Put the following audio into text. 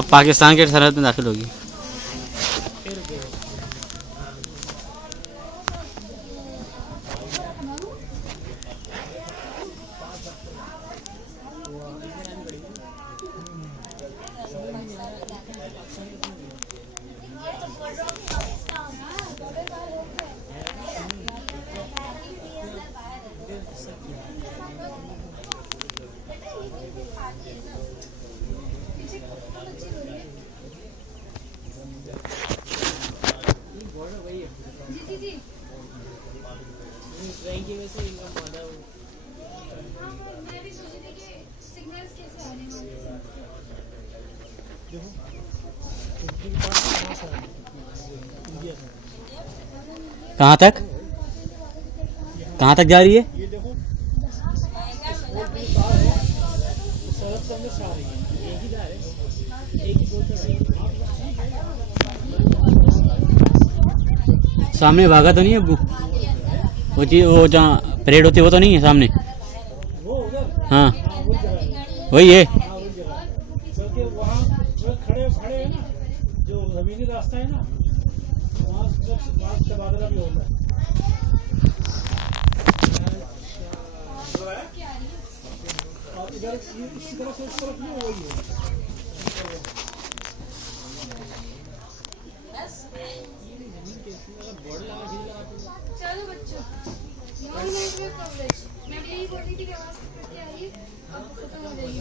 अब पाकिस्तान के सरहद में दाखिल होगी। कहाँ तक जा रही है? सामने भागा तो नहीं है अब्बू? वो चीज वो जहाँ परेड होती है वो तो नहीं है सामने? हाँ वही है। खड़े है ना, जो जमीनी रास्ता है ना, वहाँ तबादला भी होता है। और इधर इसी तरफ से उस तरफ नहीं, वही है। चलो बच्चों, मैं भी यही बोल रही थी कि आवाज करके आइए, अब खत्म हो जाएगी।